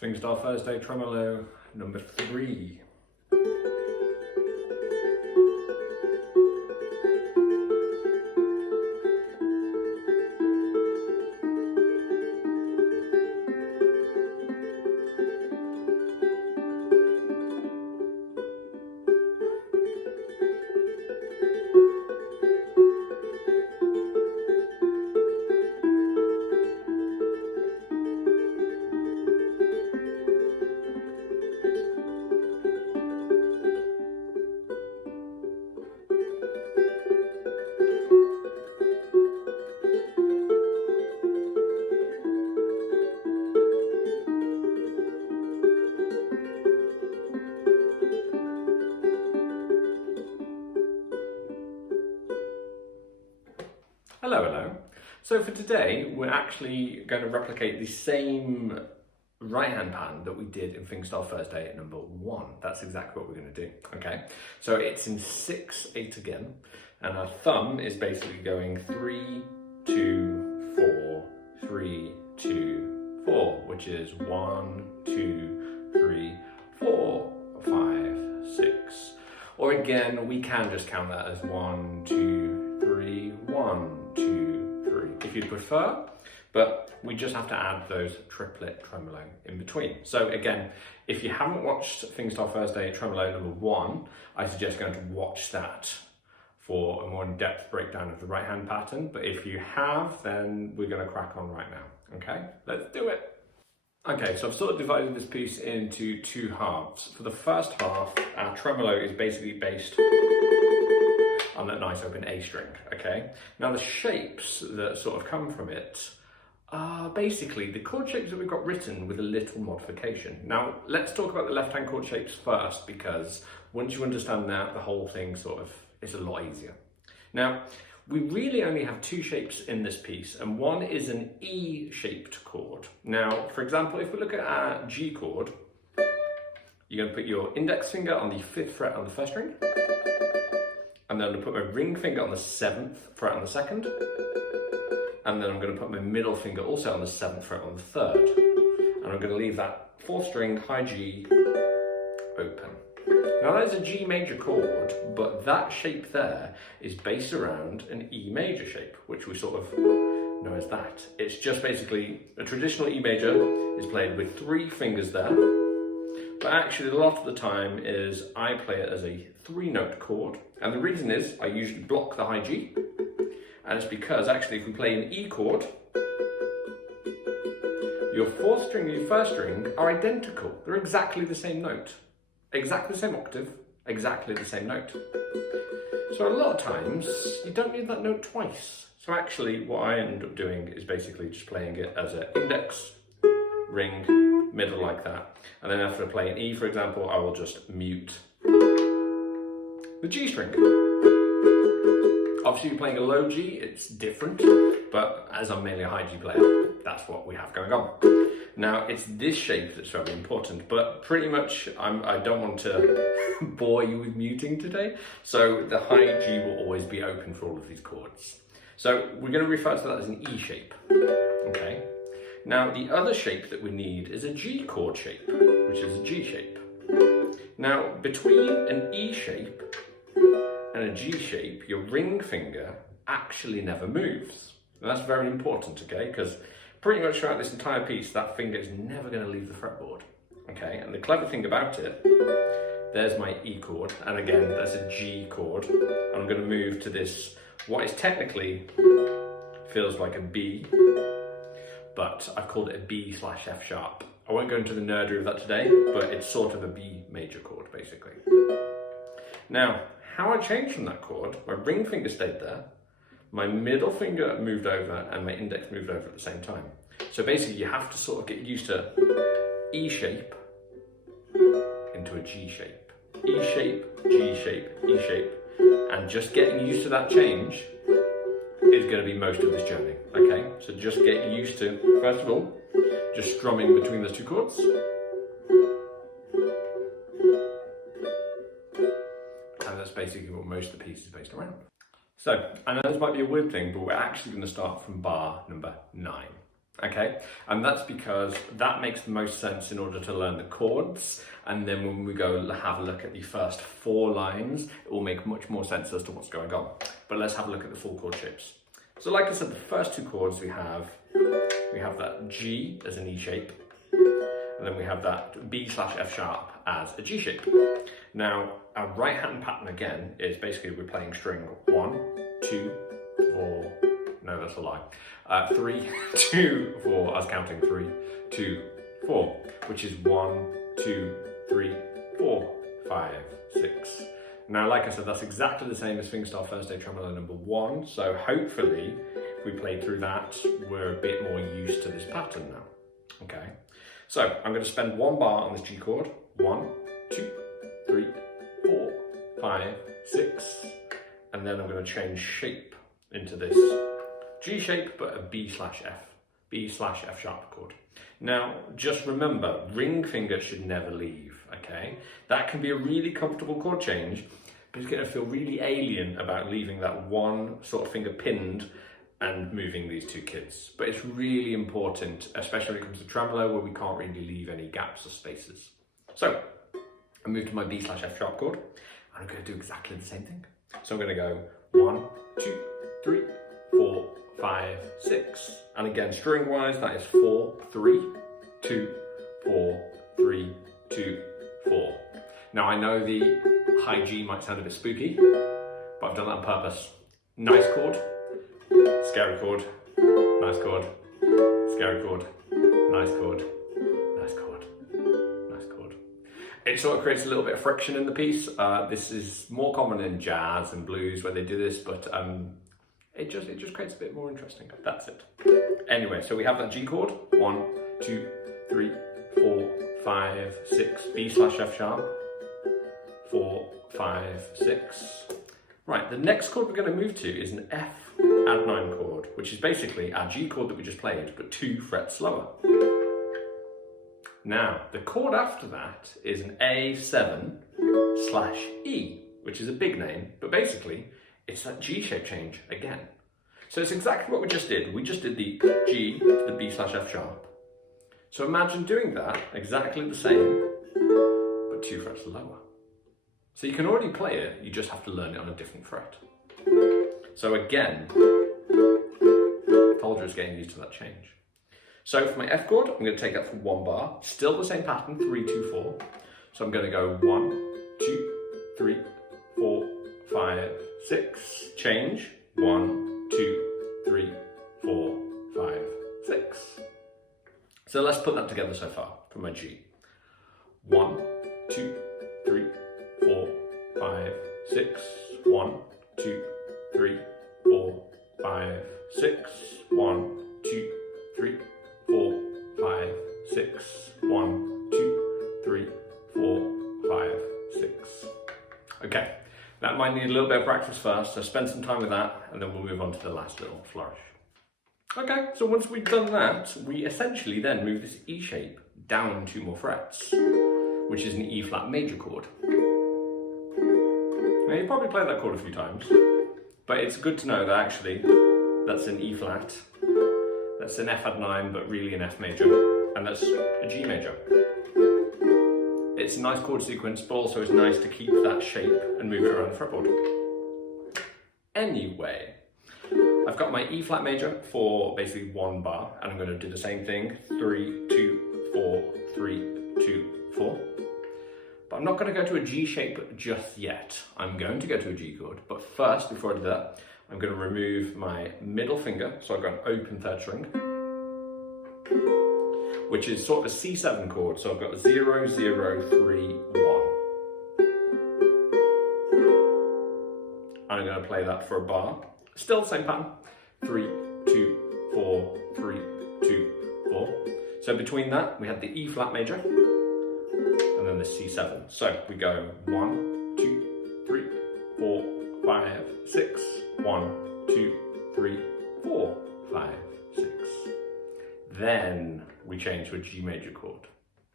Fingerstyle Thursday Tremolo number 3. Hello. So for today, we're actually going to replicate the same right hand pattern that we did in Fingerstyle Thursday at number 1. That's exactly what we're going to do, okay? So it's in 6/8 again, and our thumb is basically going 3, 2, 4, 3, 2, 4, which is 1, 2, 3, 4, 5, 6. Or again, we can just count that as 1, 2, 3, 1, 2, 3, if you prefer, but we just have to add those triplet tremolo in between. So again, if you haven't watched Fingerstyle Thursday Tremolo number 1, I suggest going to watch that for a more in-depth breakdown of the right hand pattern. But if you have, then we're going to crack on right now. Okay, let's do it. Okay, so I've sort of divided this piece into 2 halves. For the first half, our tremolo is basically based on that nice open A string, okay? Now the shapes that sort of come from it are basically the chord shapes that we've got written with a little modification. Now let's talk about the left hand chord shapes first, because once you understand that, the whole thing sort of is a lot easier. Now, we really only have 2 shapes in this piece, and one is an E-shaped chord. Now, for example, if we look at our G chord, you're going to put your index finger on the 5th fret on the 1st string, and then I'm going to put my ring finger on the 7th fret on the 2nd, and then I'm going to put my middle finger also on the 7th fret on the 3rd, and I'm going to leave that 4th string, high G, open. Now that is a G major chord, but that shape there is based around an E major shape, which we sort of know as that. It's just basically a traditional E major is played with 3 fingers there, but actually a lot of the time is I play it as a 3-note chord, and the reason is I usually block the high G, and it's because actually if we play an E chord, your 4th string and your 1st string are identical. They're exactly the same note. Exactly the same octave, exactly the same note. So a lot of times, you don't need that note twice. So actually, what I end up doing is basically just playing it as an index, ring, middle like that. And then after I play an E, for example, I will just mute the G string. Obviously, you're playing a low G, it's different, but as I'm mainly a high G player, that's what we have going on. Now, it's this shape that's very important, but pretty much I don't want to bore you with muting today, so the high G will always be open for all of these chords. So we're going to refer to that as an E shape, okay? Now, the other shape that we need is a G chord shape, which is a G shape. Now, between an E shape and a G shape, your ring finger actually never moves. And that's very important, okay? Because pretty much throughout this entire piece, that finger is never going to leave the fretboard, okay? And the clever thing about it, there's my E chord, and again, that's a G chord. I'm going to move to this, what is technically feels like a B, but I've called it a B/F sharp. I won't go into the nerdery of that today, but it's sort of a B major chord, basically. Now, how I changed from that chord, my ring finger stayed there, my middle finger moved over, and my index moved over at the same time. So basically you have to sort of get used to E shape into a G shape. E shape, G shape, E shape. And just getting used to that change is going to be most of this journey, okay? So just get used to, first of all, just strumming between those 2 chords. And that's basically what most of the piece is based around. So, I know this might be a weird thing, but we're actually going to start from bar number 9. Okay, and that's because that makes the most sense in order to learn the chords, and then when we go have a look at the first 4 lines, it will make much more sense as to what's going on. But let's have a look at the full chord shapes. So like I said, the first 2 chords we have that G as an E shape, and then we have that B/F sharp as a G shape. Now, our right hand pattern again is basically we're playing string 1, 2, 4, no, that's a lie. 3, 2, 4, I was counting 3, 2, 4, which is 1, 2, 3, 4, 5, 6. Now, like I said, that's exactly the same as Fingerstyle First Day Tremolo number 1, so hopefully, if we play through that, we're a bit more used to this pattern now. Okay, so I'm going to spend 1 bar on this G chord. 1, 2, 3, 4, 5, 6, and then I'm going to change shape into this G shape, but a B/F sharp chord. Now, just remember, ring finger should never leave, okay? That can be a really comfortable chord change, but it's going to feel really alien about leaving that one sort of finger pinned and moving these 2 kids. But it's really important, especially when it comes to tremolo, where we can't really leave any gaps or spaces. So, I move to my B/F sharp chord, and I'm going to do exactly the same thing. So I'm going to go 1, 2, 3, 4, 5, 6, and again string wise that is 4, 3, 2, 4, 3, 2, 4. Now I know the high G might sound a bit spooky, but I've done that on purpose. Nice chord, scary chord, nice chord, scary chord, nice chord, nice chord, nice chord. It sort of creates a little bit of friction in the piece. This is more common in jazz and blues where they do this, but it just creates a bit more interesting. That's it. Anyway, so we have that G chord. 1, 2, 3, 4, 5, 6. B/F sharp. 4, 5, 6. Right, the next chord we're going to move to is an F add 9 chord, which is basically our G chord that we just played, but 2 frets lower. Now, the chord after that is an A7/E, which is a big name, but basically it's that G shape change again. So it's exactly what we just did. We just did the G to the B/F sharp. So imagine doing that exactly the same, but 2 frets lower. So you can already play it, you just have to learn it on a different fret. So again, told you it's getting used to that change. So for my F chord, I'm going to take that for 1 bar, still the same pattern, 3, 2, 4. So I'm going to go 1, 2, 3, 4, 5, 6, change, 1, 2, 3, 4, 5, 6. So let's put that together so far for my G. 1, 2, 3, 4, 5, 6, 1, 2, 3, 4, 5, 6, 1, 2, 3, 4, 5, 6, 1, 2, 3, 4, 5, 6. Okay, that might need a little bit of practice first, so spend some time with that, and then we'll move on to the last little flourish. Okay, so once we've done that, we essentially then move this E shape down 2 more frets, which is an E flat major chord. Now you've probably played that chord a few times, but it's good to know that actually that's an E flat, that's an F add 9, but really an F major, and that's a G major. It's a nice chord sequence, but also it's nice to keep that shape and move it around the fretboard. Anyway, I've got my E flat major for basically 1 bar, and I'm going to do the same thing, 3, 2, 4, 3, 2, 4. But I'm not going to go to a G shape just yet. I'm going to go to a G chord, but first, before I do that, I'm going to remove my middle finger, so I've got an open 3rd string, which is sort of a C7 chord, so I've got 0, 0, 3, 1. I'm going to play that for a bar. Still the same pattern. 3, 2, 4, 3, 2, 4. So between that, we had the E flat major, and then the C7. So we go 1, 2, 3, 4, 5, 6. 1, 2, 3, 4, 5, 6. Then we change to a G major chord.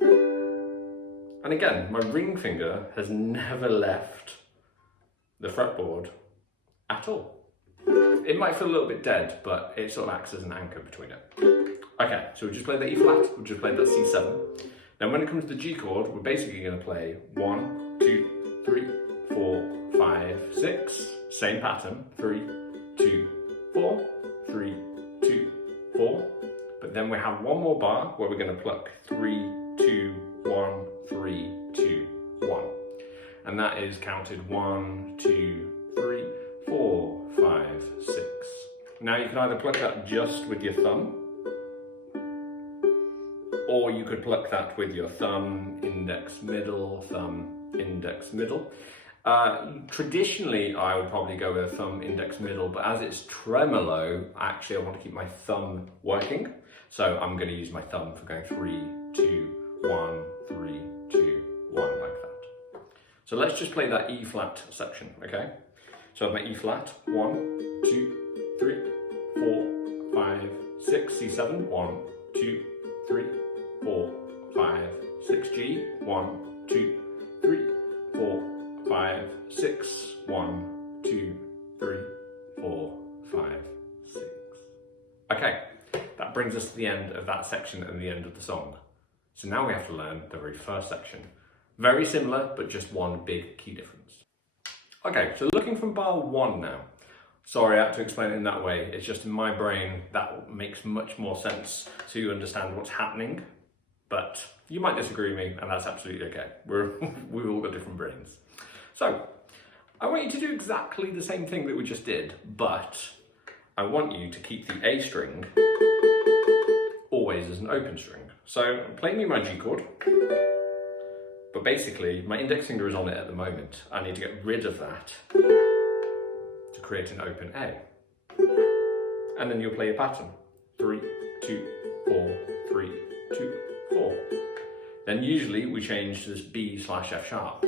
And again, my ring finger has never left the fretboard at all. It might feel a little bit dead, but it sort of acts as an anchor between it. Okay, so we just played the E flat, we just played that C7. Now when it comes to the G chord, we're basically going to play 1, 2, 3, 4, 5, 6, same pattern, 3, 2, 4, 3, 2, 4. But then we have one more bar where we're going to pluck 3, 2, 1, 3, 2, 1. And that is counted 1, 2, 3, 4, 5, 6. Now you can either pluck that just with your thumb, or you could pluck that with your thumb, index, middle, thumb, index, middle. Traditionally, I would probably go with a thumb, index, middle, but as it's tremolo, actually I want to keep my thumb working. So I'm going to use my thumb for going 3, 2, 1, 3, 2, 1, like that. So let's just play that E flat section, okay? So I have my E flat, 1, 2, 3, 4, 5, 6, C7, 1, 2, 3, 4, 5, 6, G, 1, 2, 3, 4, 5, 6, 1, 2, 3, 4, 5, 6. Okay, that brings us to the end of that section and the end of the song. So now we have to learn the very first section. Very similar, but just one big key difference. Okay, so looking from bar 1 now. Sorry, I had to explain it in that way. It's just in my brain that makes much more sense to understand what's happening. But you might disagree with me, and that's absolutely okay. We've all got different brains. So, I want you to do exactly the same thing that we just did, but I want you to keep the A string always as an open string. So, I'm playing you my G chord, but basically, my index finger is on it at the moment. I need to get rid of that to create an open A. And then you'll play a pattern. 3, 2, 4, 3, 2, 4. Then usually we change to this B/F sharp.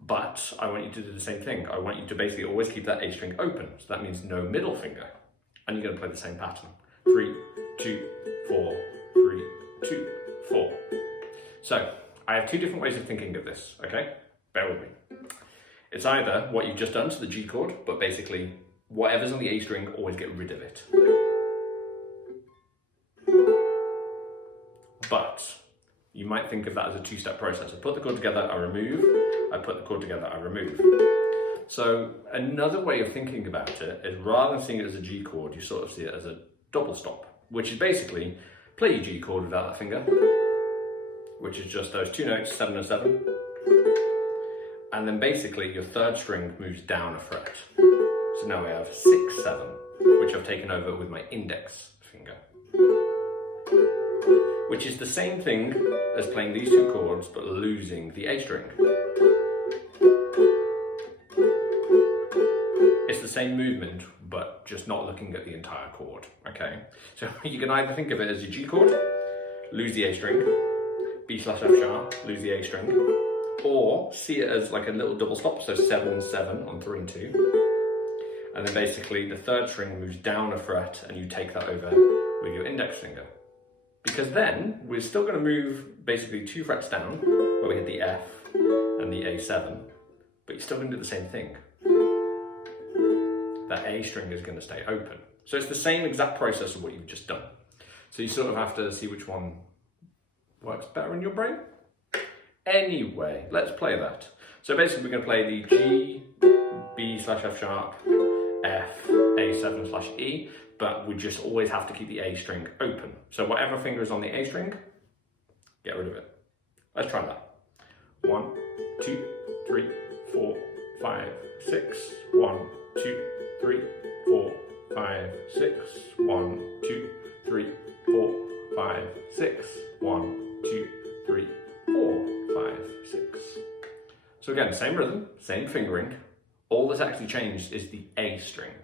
But I want you to do the same thing. I want you to basically always keep that A string open. So that means no middle finger. And you're going to play the same pattern. 3, 2, 4, 3, 2, 4. So I have two different ways of thinking of this, okay? Bear with me. It's either what you've just done to the G chord, but basically whatever's on the A string, always get rid of it. But you might think of that as a two-step process. I put the chord together, I remove. I put the chord together, I remove. So another way of thinking about it is rather than seeing it as a G chord, you sort of see it as a double stop, which is basically play your G chord without that finger, which is just those two notes, 7 and 7. And then basically your third string moves down a fret. So now we have 6, 7, which I've taken over with my index finger. Which is the same thing as playing these two chords, but losing the A string. It's the same movement, but just not looking at the entire chord, okay? So you can either think of it as your G chord, lose the A string, B/F sharp, lose the A string, or see it as like a little double stop, so 7, 7 on 3 and 2. And then basically the third string moves down a fret and you take that over with your index finger. Because then we're still going to move basically 2 frets down, where we hit the F and the A7, but you're still going to do the same thing. That A string is going to stay open. So it's the same exact process of what you've just done. So you sort of have to see which one works better in your brain. Anyway, let's play that. So basically we're going to play the G, B/F sharp, F, A7/E, but we just always have to keep the A string open. So whatever finger is on the A string, get rid of it. Let's try that. 1, 2, 3, 4, 5, 6. 1, 2, 3, 4, 5, 6. 1, 2, 3, 4, 5, 6. 1, 2, 3, 4, 5, 6. So again, same rhythm, same fingering. All that's actually changed is the A string,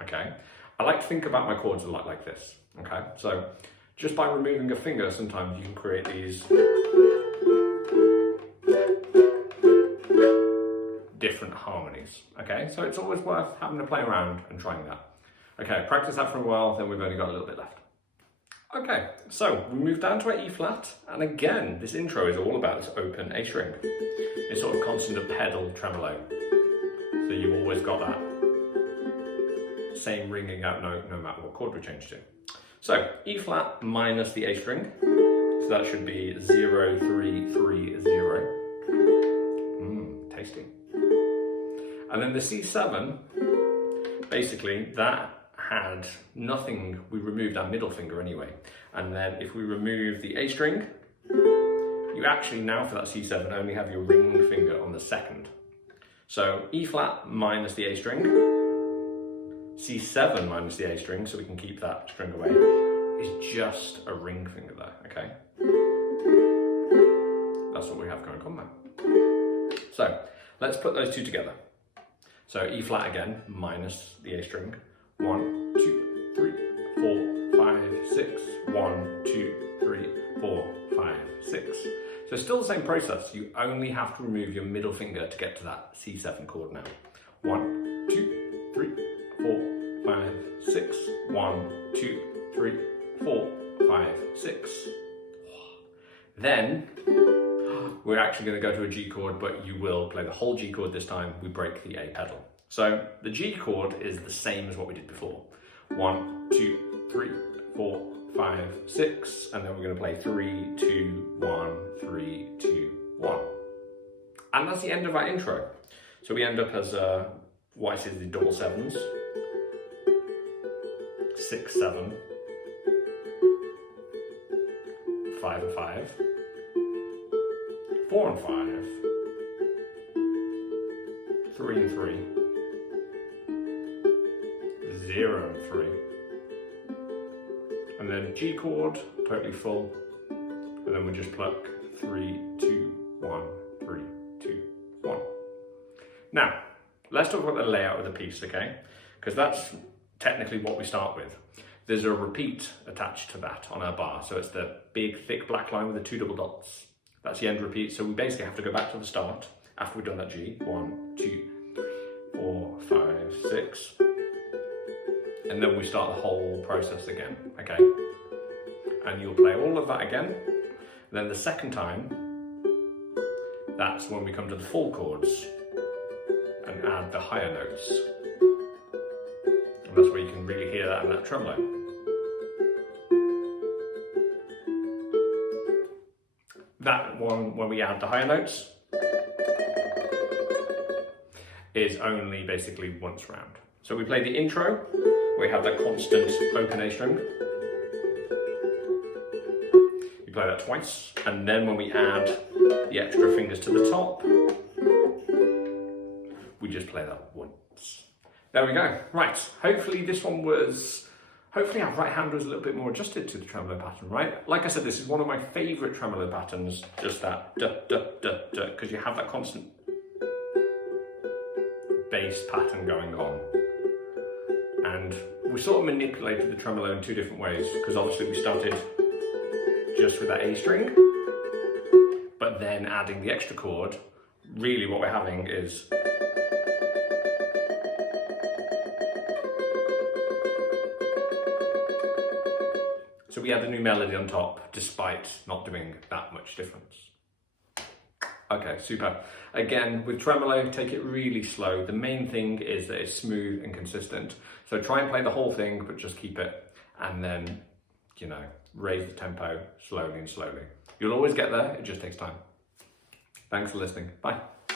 okay? I like to think about my chords a lot like this, okay? So just by removing a finger, sometimes you can create these different harmonies, okay? So it's always worth having to play around and trying that. Okay, practice that for a while, then we've only got a little bit left. Okay, so we move down to our E flat, and again, this intro is all about this open A string. It's sort of constant pedal tremolo. So you've always got that same ringing out note no matter what chord we change to. So E flat minus the A string, so that should be 0, 3, 3, 0. Tasty. And then the C7, basically that had nothing, we removed our middle finger anyway. And then if we remove the A string, you actually now for that C7 only have your ring finger on the second. So E flat minus the A string, C7 minus the A string, so we can keep that string away, is just a ring finger there, okay? That's what we have going on there. So let's put those two together. So E flat again, minus the A string. 1, 2, 3, 4, 5, 6. 1, 2, 3, 4, 5, 6. So still the same process. You only have to remove your middle finger to get to that C7 chord now. 1, 2, 3, 4, 5, 6. 1, 2, 3, 4, 5, 6. Then we're actually going to go to a G chord, but you will play the whole G chord this time. We break the A pedal. So the G chord is the same as what we did before. 1, 2, 3, 4, 5, 6, and then we're going to play 3, 2, 1, 3, 2, 1. And that's the end of our intro. So we end up as what I see as the double sevens, 6, 7, 5 and 5, 4 and 5, 3 and 3, 0 and 3, and then G chord, totally full, and then we just pluck 3, 2, 1, 3, 2, 1. Now, let's talk about the layout of the piece, okay? Because that's technically what we start with. There's a repeat attached to that on our bar, so it's the big, thick black line with the 2 double dots. That's the end repeat, so we basically have to go back to the start after we've done that G. 1, 2, 4, 5, 6. And then we start the whole process again, okay? And you'll play all of that again. And then the second time, that's when we come to the full chords and add the higher notes. And that's where you can really hear that in that tremolo. That one, when we add the higher notes, is only basically once round. So we play the intro, we have that constant open A string. You play that twice, and then when we add the extra fingers to the top, we just play that once. There we go. Right, hopefully this one was, hopefully our right hand was a little bit more adjusted to the tremolo pattern, right? Like I said, this is one of my favorite tremolo patterns, just that duh, duh, duh, duh, because you have that constant bass pattern going on. And we sort of manipulated the tremolo in 2 different ways, because obviously we started just with that A string, but then adding the extra chord, really what we're having is so we add a new melody on top, despite not doing that much difference. Okay, super. Again, with tremolo, take it really slow. The main thing is that it's smooth and consistent. So try and play the whole thing, but just keep it. And then, you know, raise the tempo slowly and slowly. You'll always get there, it just takes time. Thanks for listening. Bye.